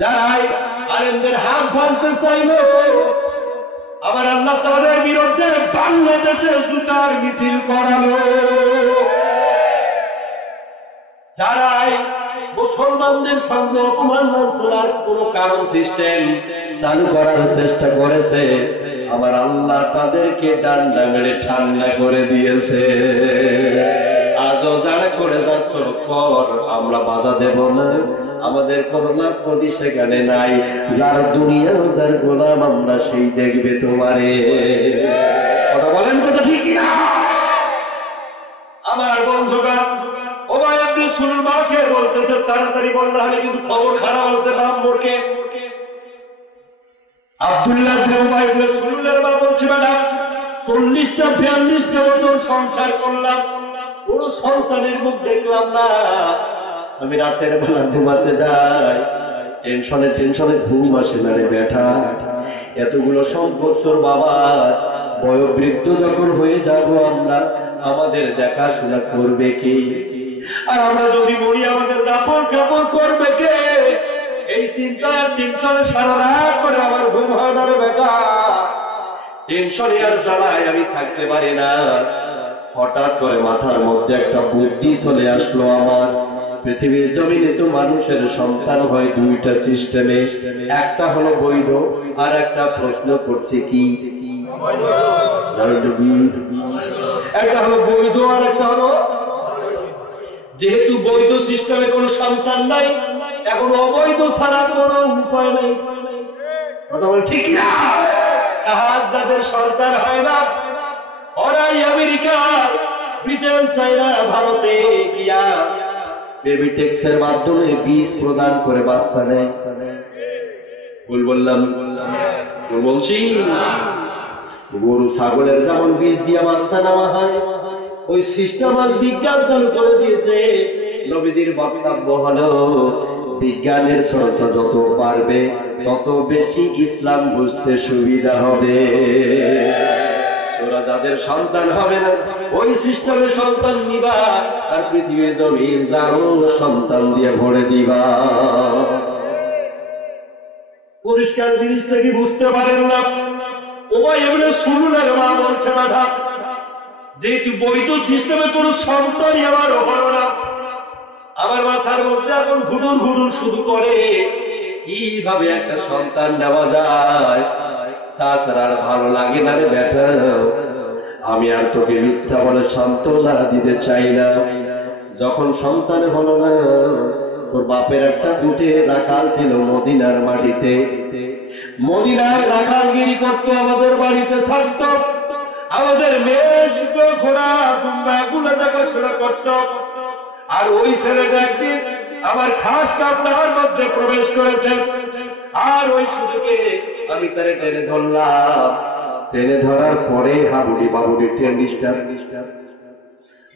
যারাই আলেমদের হাত ভাঙতে চাইল, আবার আল্লাহ তাদের বিরুদ্ধে বাংলাদেশে জুতার মিছিল করালো। যারাই মুসলমানদের সঙ্গে অপমান লাঞ্ছনার কোন কারণ সিস্টেম চালু করার চেষ্টা করেছে, আবার আল্লাহ তাদেরকে ডান্ডা মেরে ঠান্ডা করে দিয়েছে। আজও যারা করে যাচ্ছ কর, আমরা বাধা দেব না, আমাদের কোন লাভ ক্ষতি সেখানে নাই। যার দুনিয়া তার গোলাম আমরা সেই দেখবে তোমারে। কথা বলেন, কথা ঠিক না? আমার বন্ধুগণ, ওবাই ইবনে সুলুল মাকে বলতেছে তাড়াতাড়ি বল না হলে কিন্তু খবর খারাপ আছে বাপ মোরকে। আব্দুল্লাহ ইবনে ওবাই ইবনে সুলুলের মা বলছে, ম্যাডাম 40টা 42টা বছর সংসার করলাম, কোন সন্তানের মুখ দেখলাম না। আমি রাতের বেলা ঘুমাতে যাই, টেনশনে ঘুম আসে না রে বেটা। এতগুলো সম্পদ তোর বাবা, বয়োবৃদ্ধ যখন হয়ে যাব আমরা, আমাদের দেখাশোনা করবে কে? আর আমরা যদি মরি আমাদের দাপন কাপড় করবে কে? এই চিন্তা টেনশনে সারা রাত করে আমার ঘুম হয় না রে বেটা। টেনশনে আর জ্বালায় আমি থাকতে পারি না। হঠাৎ করে মাথার মধ্যে একটা বুদ্ধি চলে আসলো আমার। পৃথিবীর জমিনে তো মানুষের সন্তান হয় দুইটা সিস্টেমে, একটা হলো বৈধ, আর একটা প্রশ্ন করছে কি, একটা হলো বৈধ আর একটা হলো। যেহেতু বৈধ সিস্টেমে কোনো সন্তান নাই, এখন অবৈধ ছাড়া কোনো উপায় নাই। কথা বল ঠিক না? যাদের সন্তান হয় না, ওরাই আমেরিকা, ব্রিটেন, চায়না, ভারতে গিয়া বেবি টেক্সের মাধ্যমে বীজ প্রদান করে বাচ্চা নেয়। ভুল বললাম? বলছি গরু ছাগলের যেমন বীজ দিয়ে বাচ্চা নেওয়া হয়, ওই সিস্টেম আর বিজ্ঞান চালু করে দিয়েছে। নবীদের বক্তব্য হলো বিজ্ঞানের চর্চা যত বাড়বে তত বেশি ইসলাম বুঝতে সুবিধা হবে। তোরা যাদের সন্তান হবে না ওই সিস্টেমে সন্তান নিবা, আর পৃথিবীর জমিন যারো সন্তান দিয়ে ভরে দিবা। পরিষ্কার জিনিসটা কি বুঝতে পারেন না? ওবাই ইবনে সুলুলের মা বলছে, বাধা যেহেতু বৈধ সিস্টেমে কোন সন্তানই আমার হলো না, আমার মাথার মধ্যে এখন ঘুটুর ঘুটুর শুধু করে কিভাবে একটা সন্তান নেওয়া যায়। তাছাড়া আর ভালো লাগে না রে বেটা, আমি আর তোকে মিথ্যা বলে সান্ত্বনা দিতে চাই না। যখন সন্তান হলো না, তোর বাপের একটা উটে রাখাল ছিল মদিনার মাটিতে, মদিনায় রাখালগিরি করতো, আমাদের বাড়িতে থাকতো, আমাদের মেষ ঘোড়া দুম্বা গুলো দেখাশোনা করতো। আর ওই ছেলেটা একদিন আমার খাস কামরার মধ্যে প্রবেশ করেছে, আর ওই সুযোগে আমি তারে টেনে ধরলাম। টেনে ধরার পরে হাবুডি বাবুডি ট্রেন ডিস্টার্ব,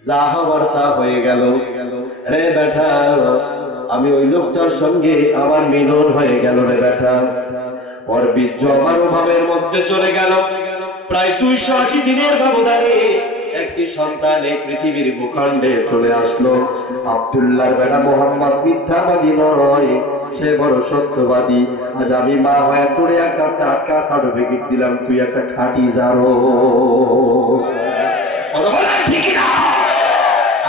যা হওয়ার তা হয়ে গেল রে বেটা। আমি ওই লোকটার সঙ্গে আমার মিলন হয়ে গেল রে বেটা। ওর বীর্য আমার ভাবের মধ্যে চলে গেল। প্রায় 280 দিনের ব্যবধানে একটি সন্তান এই পৃথিবীর ভূখণ্ডে চলে আসলো। আব্দুল্লাহর বেটা মোহাম্মদ মিথ্যাবাদী নয়, সে বড় সত্যবাদী। আজ আমি মা হয়ে তোরে একটা টাটকা সার্টিফিকেট দিলাম, তুই একটা খাঁটি জারো। ঠিক না?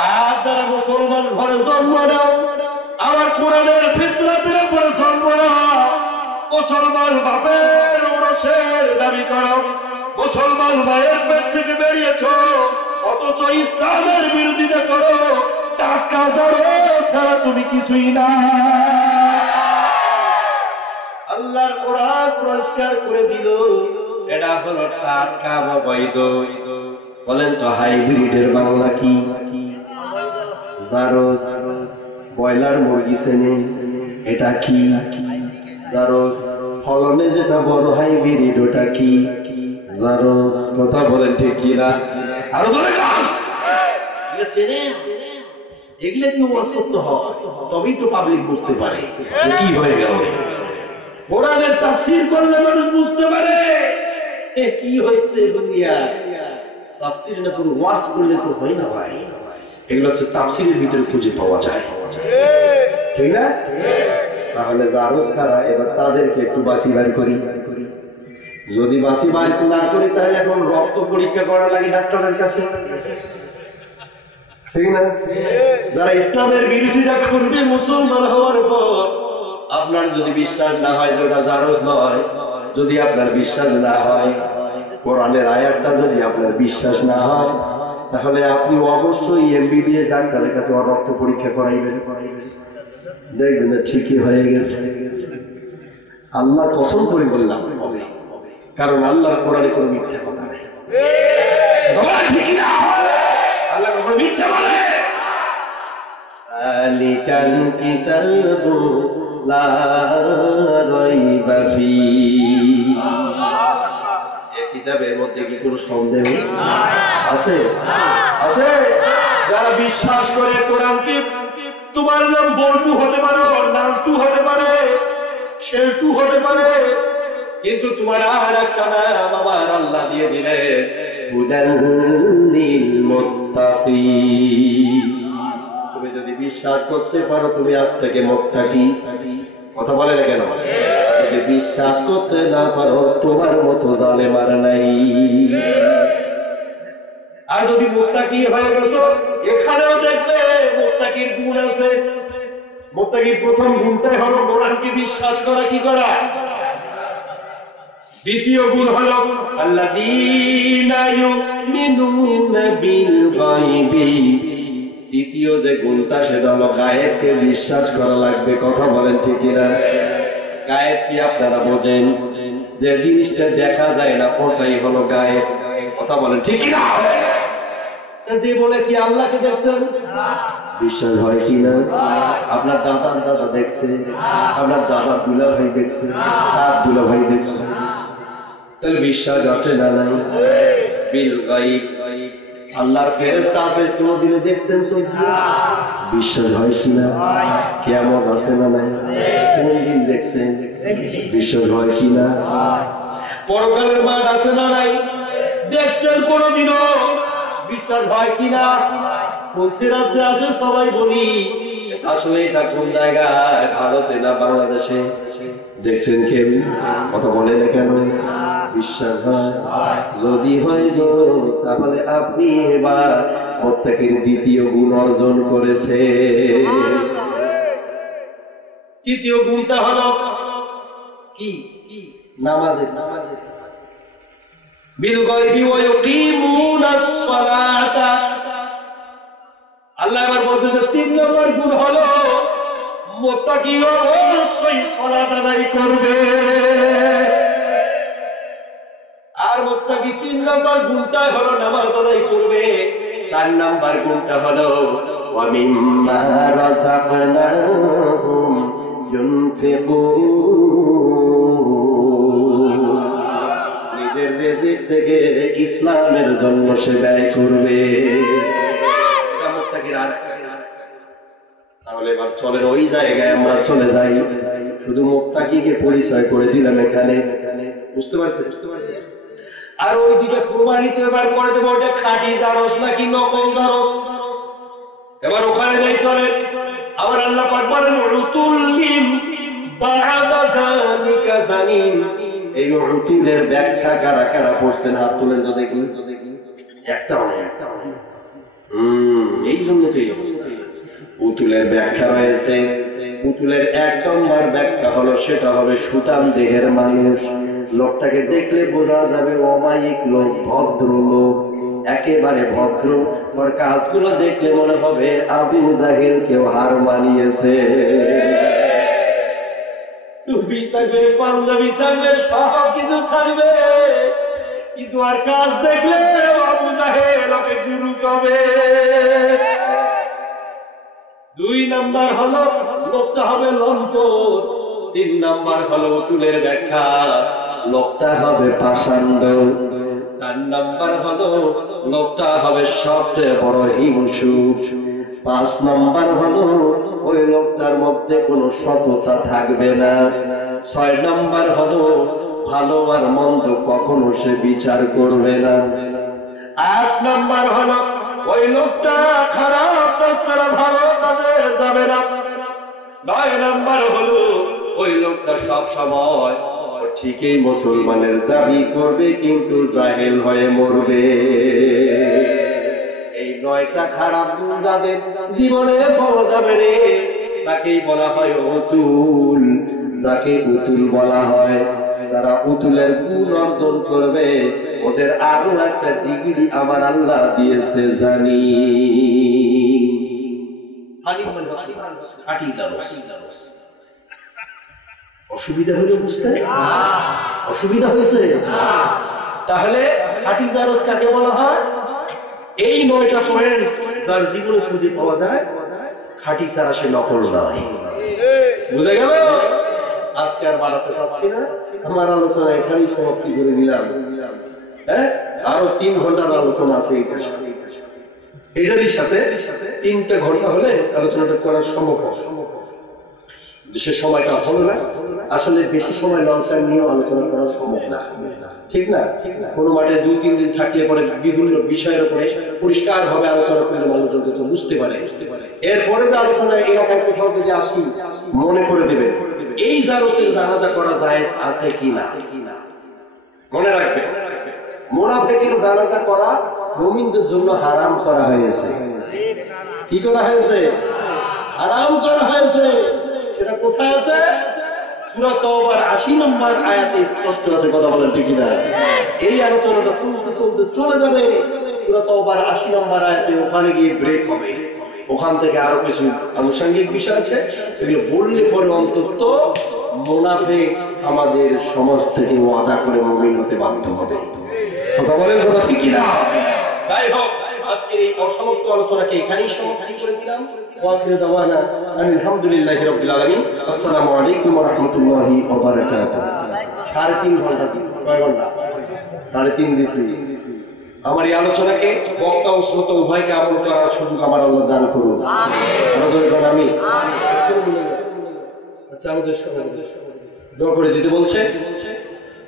আর যারা মুসলমান ঘরে জন্ম নাও, আমার কোরআনের ফিতরাতের উপরে জন্ম নাও, মুসলমান বাপের ওরসের দাবি করো, মুসলমান ভাইয়ের পেট থেকে বেরিয়েছ, অথচ ইসলামের বিরোধিতা করো, টাটকা জারো ছাড়া তুমি কিছুই না। আল্লাহর কোরআন পরিষ্কার করে দিল, এটা হলো টাটকা বা বৈধ। বলেন তো হাইব্রিডের বাংলা কি? জারজ। ব্রয়লার মুরগি চেনে, এটা কি? জারজ। ফলনে যেটা বড় হাইব্রিড ওটা কি? জারজ। কথা বলেন ঠিক কি না? আরো ধরে গান এগুলো কি ওয়াজ করতে হয়, তবেই তো পাবলিক বুঝতে পারে কি হয়ে গেল। কোরআনের তাফসীর করলে মানুষ বুঝতে পারে কি হয়েছে দুনিয়ায়। তাফসীর না পুরো ওয়াজ করলে তো হয় না ভাই। এগুলো হচ্ছে তাফসীরের ভিতরে খুঁজে পাওয়া যায়, ঠিক না? তাহলে জারজ কারা, এবার তাদেরকে একটু বাসি বার করি। যদি বাসি বার না করি তাহলে এখন রক্ত পরীক্ষা করা লাগে ডাক্তারের কাছে, ঠিক না? যারা ইসলামের বিরোধিতা করবে মুসলমান হওয়ার পর, আপনার যদি বিশ্বাস না হয় যে ওটা জারজ নয়, যদি আপনার বিশ্বাস না হয়, কোরআনের আয়াতটা যদি আপনার বিশ্বাস না হয়, তাহলে আপনি অবশ্যই এমবিবিএস ডাক্তারের কাছে রক্ত পরীক্ষা করাইবেন, দেখবেন ঠিকই হয়ে গেছে। আল্লাহ কসম করে বললাম, কারণ আল্লাহর কোরআনে কোনো মিথ্যা কথা নেই। ঠিক না? আল্লাহ কোনো মিথ্যা বলে? আলিকাল কিতাবু লা রাইবা ফীহি, এই কিতাবের মধ্যে কি কোনো সন্দেহ আছে? আছে। যারা বিশ্বাস করে কোরআনকে, তোমার নাম বল্টু হতে পারে, নামটু হতে পারে, শেলটু হতে পারে, কিন্তু তোমার আর একটা নাম আমার আল্লাহ দিয়ে দিলে, হুদাল লিল মুত্তাকিন। তুমি যদি বিশ্বাস করতে পারো তুমি আজ থেকে মুত্তাকি। কথা বলে না কেন? যদি বিশ্বাস করতে না পারো তোমার মতো জালেম আর নাই। আর যদি মুত্তাকি হয়ে গেছো, এখানেও দেখবে মুত্তাকির গুণ আছে। মুত্তাকির প্রথম গুণটাই হলো কোরআনকে বিশ্বাস করা। কি করা? দ্বিতীয় গুণ হলো আল্লাযীনা ইউমিনুনা বিল গায়বি। দ্বিতীয় যে গুণটা সেটা হলো গায়েবকে বিশ্বাস করা লাগবে। কথা বলেন ঠিক কিনা? গায়েব কি আপনারা বোঝেন? যে জিনিসটা দেখা যায় না ওটাই হলো গায়েব। কথা বলেন ঠিক কিনা? যে বলে কি আল্লাহকে দেখছেন, বিশ্বাস হয় কি না? আপনার দাদার দাদা দেখছে, আপনার দাদার দুলা ভাই দেখছে, তার দুলা ভাই দেখছে, তাহলে বিশ্বাস আছে না নাই? বিল গায়ব, আল্লাহর ফেরেশতা আছে কোনদিন দেখছেন? বিশ্বাস হয় কি না? কিয়ামত আছে না নাই? কোনদিন দেখছেন? বিশ্বাস হয় কি না? পরকালের মাঠ আছে না নাই? দেখছেন কোনদিনও? বিশ্বাস হয় কি না? কোন রাজ্যে আছে সবাই বলি, আসলে এটা কোন জায়গায়, ভারতে না বাংলাদেশে? দেখছেন কেউ? কথা বলে না কেন? বিশ্বাস হয়? যদি হয় তাহলে আপনি এবার মুত্তাকির দ্বিতীয় গুণ অর্জন করেছে। তৃতীয় গুণটা হলো কি? নামাজের। বিল গায়বি ওয়া ইউকিমুনাস সালাতা। আল্লাহ আবার বলতেছে 3 নম্বর গুণ হলো মুত্তাকি অবশ্যই সালাত আদায় করবে। আর মুত্তাকি 3 নম্বর গুণটা হলো নামাজ আদায় করবে। 4 নম্বর গুণটা হলো ওয়া মিম্মা রাযাকনাহুম ইউনফিকুন। নিজের রিজিক থেকে ইসলামের জন্য সে ব্যয় করবে। তাহলে এবার চলেন ওই জায়গায় আমরা চলে যাই। শুধু মুত্তাকিকে পরিচয় করে দিলাম এখানে, বুঝতে পারছেন? আর ওইদিকে প্রমাণিত এবার করে দেবো ওটা খাঁটি জারস নাকি নকল জারস। এবার ওখানে যাই চলেন। আবার আল্লাহ পাক বলেন উতুল্লিম বা'দা যালিকা জানিন। এই উতুলের ব্যাখ্যা কারা কারা পড়ছেন হাত তুলেন তো দেখি। একটাও নেই। এই জন্য তো এই অবস্থা। পুতুলের ব্যাখ্যা রয়েছে। পুতুলের 1 নম্বর ব্যাখ্যা হলো সেটা হবে সুঠাম দেহের মানুষ। লোকটাকে দেখলে বোঝা যাবে অমায়িক লোক, ভদ্র লোক, একেবারে ভদ্র। ওর কাজগুলো দেখলে মনে হবে আবু জাহেল কেউ হার মানিয়েছে। টুপি থাকবে, পাঞ্জাবি থাকবে, সব কিছু থাকবে, কিন্তু আর কাজ দেখলে আবু জাহেল ওকে গুরু কবে। 2 নম্বর হলো লোকটা হবে লম্পট। 3 নম্বর হলো উতুলের ব্যাখ্যা, লোকটা হবে পাষাণ্ড। 4 নম্বর হলো লোকটা হবে সবচেয়ে বড় হিংসুক। 5 নম্বর হলো ওই লোকটার মধ্যে কোনো সততা থাকবে না। 6 নম্বর হলো ভালো আর মন্দ কখনো সে বিচার করবে না। 8 নম্বর হলো ওই লোকটা খারাপ রাস্তায় ভালো কাজে যাবে না। 9 নম্বর হলো ওই লোকটা সব সময় ঠিকই মুসলমানের দাবি করবে কিন্তু জাহেল হয়ে মরবে। এই 9টা খারাপ গুণ যাদের জীবনে পাওয়া যাবে রে, তাকেই বলা হয় উতুল। যাকে উতুল বলা হয়, যারা উতুলের গুণ অর্জন করবে, ওদের আরো একটা ডিগ্রি আমার আল্লাহ দিয়েছে জানি। অসুবিধা হলো বুঝতে? অসুবিধা হয়েছে? তাহলে খাঁটি জারজ কাকে বলা হয়? এই 9টা পয়েন্ট যার জীবনে খুঁজে পাওয়া যায়, খাঁটি ছাড়া সে নকল নয়। বুঝে গেল? আজকে আর বাড়াতে চাচ্ছি না, আমার আলোচনা এখানেই সমাপ্তি করে দিলাম। হ্যাঁ, আরো 3 ঘন্টার আলোচনা আছে। এটারই সাথে 3টা ঘন্টা হলে আলোচনাটা করা সম্ভব। দেশের সময়টা হলো না, আসলে বেশি সময় লং টাইম নিয়ে আলোচনা করা সম্ভব না, ঠিক না? কোনো মাঠে 2-3 দিন থাকলে পরে বিভিন্ন বিষয়ের উপরে পরিষ্কার ভাবে আলোচনা করলে মানুষ অন্তত বুঝতে পারে। এরপরে যে আলোচনা এলাকায় কোথাও যদি আসি, মনে করে দেবে এই জারজের জানাজা করা জায়েজ আছে কিনা। মনে রাখবে, মুনাফিকের জানাজা করা মুমিনদের জন্য হারাম করা হয়েছে। কি করা হয়েছে? হারাম করা হয়েছে। সেটা কোথায় আছে? সূরা তাওবার 80 নম্বর আয়াতে স্পষ্ট আছে। কথা বলেন ঠিক না? এই আলোচনাটা চলতে চলতে চলে যাবে সূরা তাওবার 80 নম্বর আয়াতে, ওখানে গিয়ে ব্রেক হবে। ওখান থেকে আরো কিছু আনুষঙ্গিক বিষয় আছে, সেগুলো বললে পরে অন্তত মুনাফিক আমাদের সমাজ থেকে ওয়াদা করে মুমিন হতে বাধ্য হবে। কথা বলেন কথা ঠিক কি না? যাই হোক, আজকের এই অসমাপ্ত আলোচনাকে এখানেই সমাপ্তি করে দিলাম। ওয়াখিরু দাওয়ানা আলহামদুলিল্লাহি রাব্বিল আলামিন। আসসালামু আলাইকুম ওয়া রাহমাতুল্লাহি ওয়া বারাকাতুহু। 3.5 ঘন্টা দিছি। কয় ঘন্টা? 3.5 দিছি। আমার এই আলোচনাকে বক্তা ও শ্রোতা উভয়কে আমল করার সুযোগ আমার আল্লাহ দান করুন। আমিন। আচ্ছা, আমাদের দোয়া করে দিতে বলছে।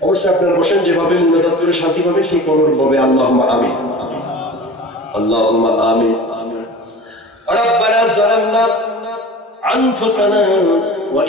অবশ্যই আপনারা বসেন, যেভাবে মুনাজাত করে শান্তি পাবেন ঠিক অনুরূপভাবে আল্লাহুম্মা আমিন। আল্লাহুম্মা আমিন। রব্বানা যালামনা আনফুসানা ওয়া